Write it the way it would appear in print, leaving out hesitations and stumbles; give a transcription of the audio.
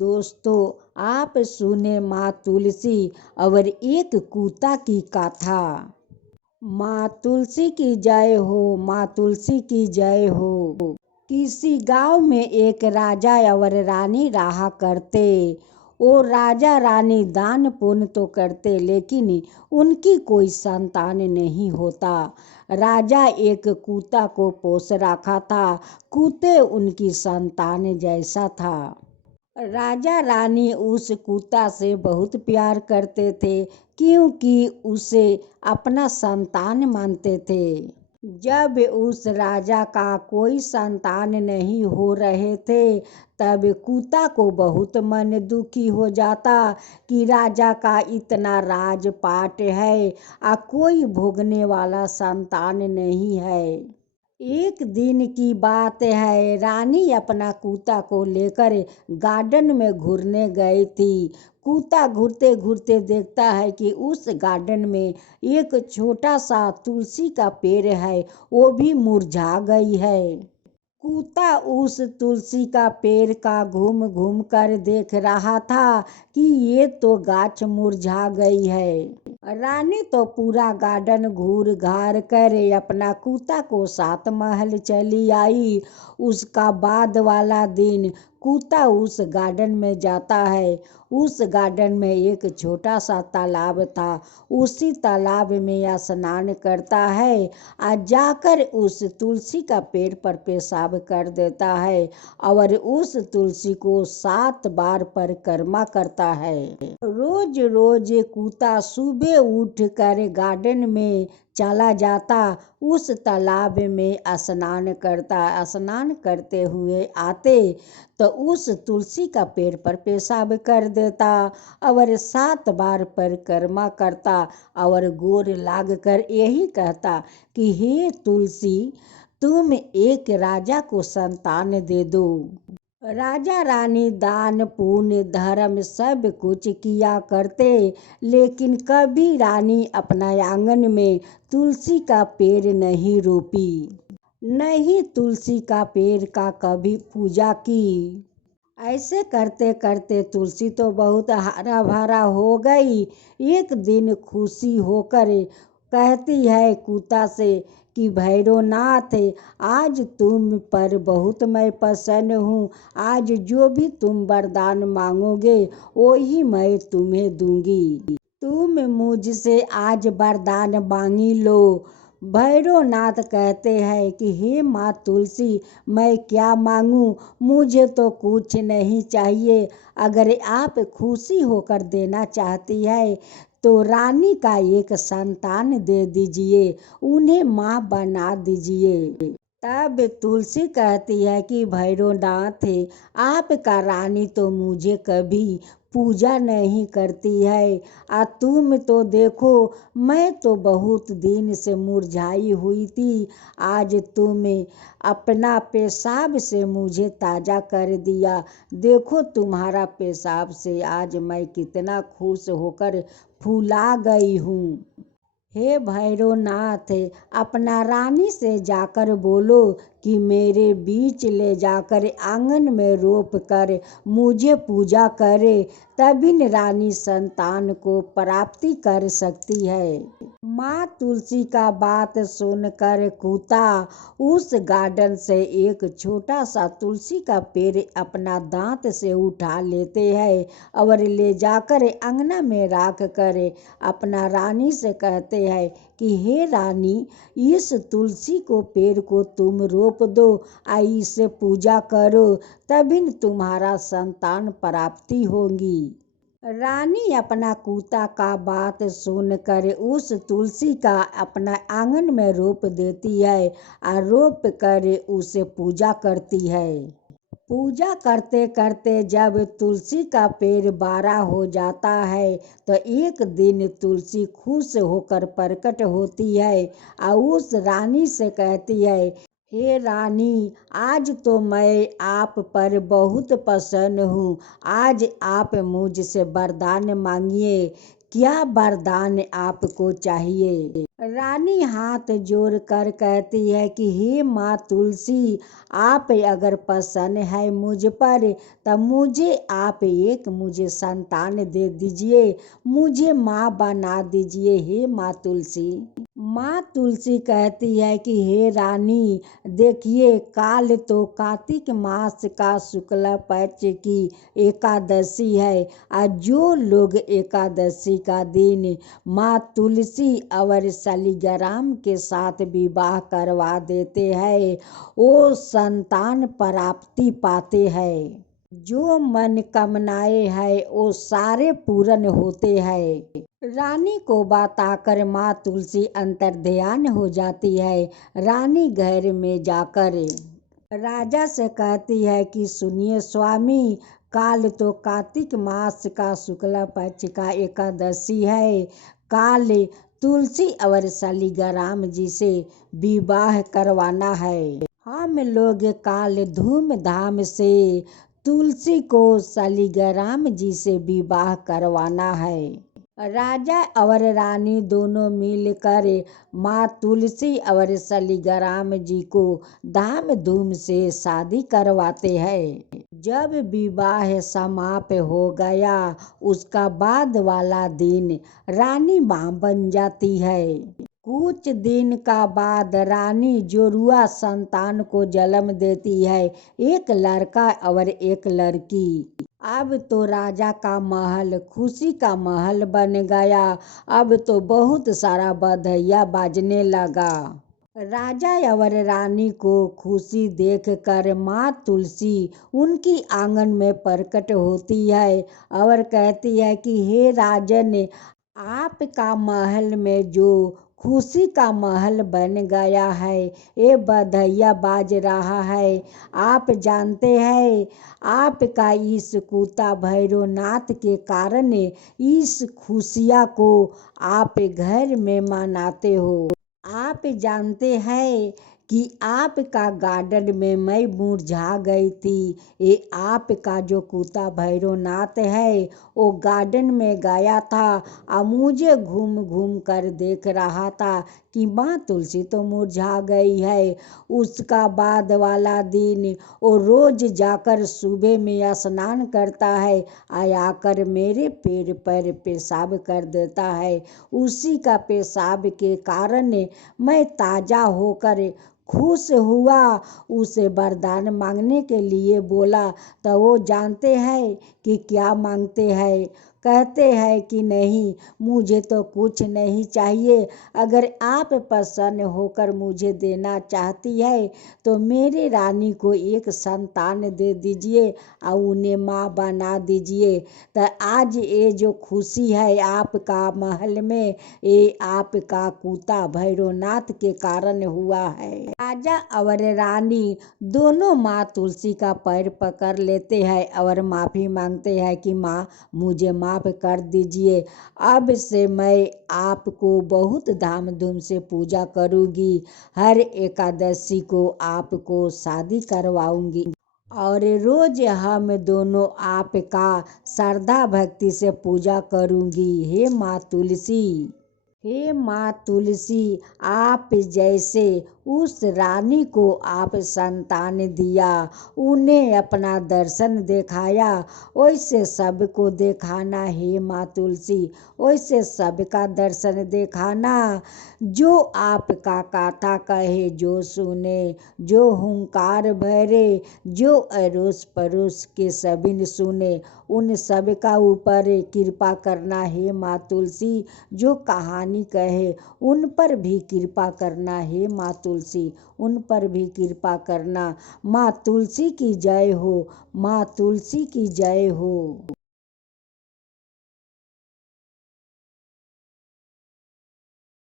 दोस्तों, आप सुने माँ तुलसी और एक कुत्ता की कथा। माँ तुलसी की जय हो, माँ तुलसी की जय हो। किसी गांव में एक राजा और रानी रहा करते। वो राजा रानी दान पुण्य तो करते, लेकिन उनकी कोई संतान नहीं होता। राजा एक कुत्ता को पोस रखा था। कुत्ते उनकी संतान जैसा था। राजा रानी उस कुत्ता से बहुत प्यार करते थे, क्योंकि उसे अपना संतान मानते थे। जब उस राजा का कोई संतान नहीं हो रहे थे, तब कुत्ता को बहुत मन दुखी हो जाता कि राजा का इतना राजपाट है और कोई भोगने वाला संतान नहीं है। एक दिन की बात है, रानी अपना कुत्ता को लेकर गार्डन में घूरने गई थी। कुत्ता घूरते घूरते देखता है कि उस गार्डन में एक छोटा सा तुलसी का पेड़ है, वो भी मुरझा गई है। कुत्ता उस तुलसी का पेड़ का घूम घूम कर देख रहा था कि ये तो गाछ मुरझा गई है। रानी तो पूरा गार्डन घूर घार कर अपना कुत्ता को साथ महल चली आई। उसका बाद वाला दिन कुत्ता उस गार्डन में जाता है। उस गार्डन में एक छोटा सा तालाब था। उसी तालाब में स्नान करता है और जाकर उस तुलसी का पेड़ पर पेशाब कर देता है और उस तुलसी को 7 बार परिक्रमा करता है। रोज रोज कुत्ता सुबह उठ कर गार्डन में चला जाता, उस तालाब में स्नान करता। स्नान करते हुए आते तो उस तुलसी का पेड़ पर पेशाब कर देता और 7 बार परिक्रमा करता और गोर लाग कर यही कहता कि हे तुलसी, तुम एक राजा को संतान दे दो। राजा रानी दान पुण्य धर्म सब कुछ किया करते, लेकिन कभी रानी अपना आंगन में तुलसी का पेड़ नहीं रोपी, नहीं तुलसी का पेड़ का कभी पूजा की। ऐसे करते करते तुलसी तो बहुत हरा भरा हो गई। एक दिन खुशी होकर कहती है कुत्ता से कि भैरवनाथ, आज तुम पर बहुत मैं प्रसन्न हूँ। आज जो भी तुम वरदान मांगोगे वही मैं तुम्हें दूंगी। तुम मुझसे आज वरदान मांगी लो। भैरवनाथ कहते हैं कि हे माँ तुलसी, मैं क्या मांगूं, मुझे तो कुछ नहीं चाहिए। अगर आप खुशी होकर देना चाहती है तो रानी का एक संतान दे दीजिए, उन्हें माँ बना दीजिए। तब तुलसी कहती है कि भैरवनाथ, आपका रानी तो मुझे कभी पूजा नहीं करती है। तुम तो देखो, मैं तो बहुत दिन से मुरझाई हुई थी। आज तुम अपना पेशाब से मुझे ताज़ा कर दिया। देखो तुम्हारा पेशाब से आज मैं कितना खुश होकर फूला गई हूँ। हे भैरवनाथ, अपना रानी से जाकर बोलो कि मेरे बीच ले जाकर आंगन में रोप कर मुझे पूजा करे, तभी न रानी संतान को प्राप्ति कर सकती है। माँ तुलसी का बात सुनकर कुत्ता उस गार्डन से एक छोटा सा तुलसी का पेड़ अपना दांत से उठा लेते हैं और ले जाकर अंगना में रख कर अपना रानी से कहते हैं कि हे रानी, इस तुलसी को पेड़ को तुम रोप दो, इससे पूजा करो, तभी तुम्हारा संतान प्राप्ति होगी। रानी अपना कुत्ता का बात सुनकर उस तुलसी का अपना आंगन में रोप देती है और रोप कर उसे पूजा करती है। पूजा करते करते जब तुलसी का पेड़ बड़ा हो जाता है तो एक दिन तुलसी खुश होकर प्रकट होती है और उस रानी से कहती है, हे रानी, आज तो मैं आप पर बहुत प्रसन्न हूँ। आज आप मुझसे वरदान मांगिए, क्या वरदान आपको चाहिए। रानी हाथ जोड़ कर कहती है कि हे माँ तुलसी, आप अगर प्रसन्न है मुझ पर तब मुझे संतान दे दीजिए, मुझे माँ बना दीजिए हे माँ तुलसी। माँ तुलसी कहती है कि हे रानी, देखिए काल तो कार्तिक मास का शुक्ल पक्ष की एकादशी है और जो लोग एकादशी का दिन माँ तुलसी और शालिग्राम के साथ विवाह करवा देते हैं वो संतान प्राप्ति पाते हैं। जो मन कामनाएं है वो सारे पूर्ण होते हैं। रानी को बताकर माँ तुलसी अंतर्ध्यान हो जाती है। रानी घर में जाकर राजा से कहती है कि सुनिए स्वामी, काल तो कार्तिक मास का शुक्ल पक्ष का एकादशी है। काल तुलसी और शालिग्राम जी से विवाह करवाना है। हम लोग काल धूमधाम से तुलसी को शालिग्राम जी से विवाह करवाना है। राजा और रानी दोनों मिलकर माँ तुलसी और शालिग्राम जी को धाम धूम से शादी करवाते हैं। जब विवाह समाप्त हो गया उसका बाद वाला दिन रानी माँ बन जाती है। कुछ दिन का बाद रानी जोरुआ संतान को जन्म देती है, एक लड़का और एक लड़की। अब तो राजा का महल खुशी का महल बन गया। अब तो बहुत सारा बधैया बाजने लगा। राजा और रानी को खुशी देखकर माँ तुलसी उनकी आंगन में प्रकट होती है और कहती है कि हे राजन, आपका महल में जो खुशी का महल बन गया है, ये बधैया बाज रहा है। आप जानते हैं आपका इस कुत्ता भैरवनाथ के कारण इस खुशियाँ को आप घर में मनाते हो। आप जानते हैं कि आपका गार्डन में मैं मुरझा गई थी। ये आपका जो कुत्ता भैरवनाथ है वो गार्डन में गया था और मुझे घूम घूम कर देख रहा था कि माँ तुलसी तो मुरझा गई है। उसका बाद वाला दिन वो रोज जाकर सुबह में स्नान करता है, आकर मेरे पैर पर पेशाब कर देता है। उसी का पेशाब के कारण मैं ताज़ा होकर खुश हुआ। उसे वरदान मांगने के लिए बोला तो वो जानते हैं कि क्या मांगते हैं। कहते हैं कि नहीं, मुझे तो कुछ नहीं चाहिए। अगर आप प्रसन्न होकर मुझे देना चाहती है तो मेरी रानी को एक संतान दे दीजिए और उन्हें माँ बना दीजिए। तो आज ये जो खुशी है आपका महल में, ये आपका कुत्ता भैरवनाथ के कारण हुआ है। राजा और रानी दोनों माँ तुलसी का पैर पकड़ लेते हैं और माफ़ी मांगते हैं कि माँ मुझे माफ़ कर दीजिए। अब से मैं आपको बहुत धाम धूम से पूजा करूँगी। हर एकादशी को आपको शादी करवाऊँगी और रोज हम दोनों आपका श्रद्धा भक्ति से पूजा करूँगी। हे माँ तुलसी, हे माँ तुलसी, आप जैसे उस रानी को आप संतान दिया, उन्हें अपना दर्शन दिखाया, वैसे सबको दिखाना। हे माँ तुलसी, वैसे सबका दर्शन दिखाना। जो आपका कथा कहे, जो सुने, जो हुंकार भरे, जो अड़ोस पड़ोस के सभी ने सुने, उन सब का ऊपर कृपा करना। हे माँ तुलसी, जो कहानी कहे उन पर भी कृपा करना। हे माँ तुलसी, उन पर भी कृपा करना। माँ तुलसी की जय हो, माँ तुलसी की जय हो।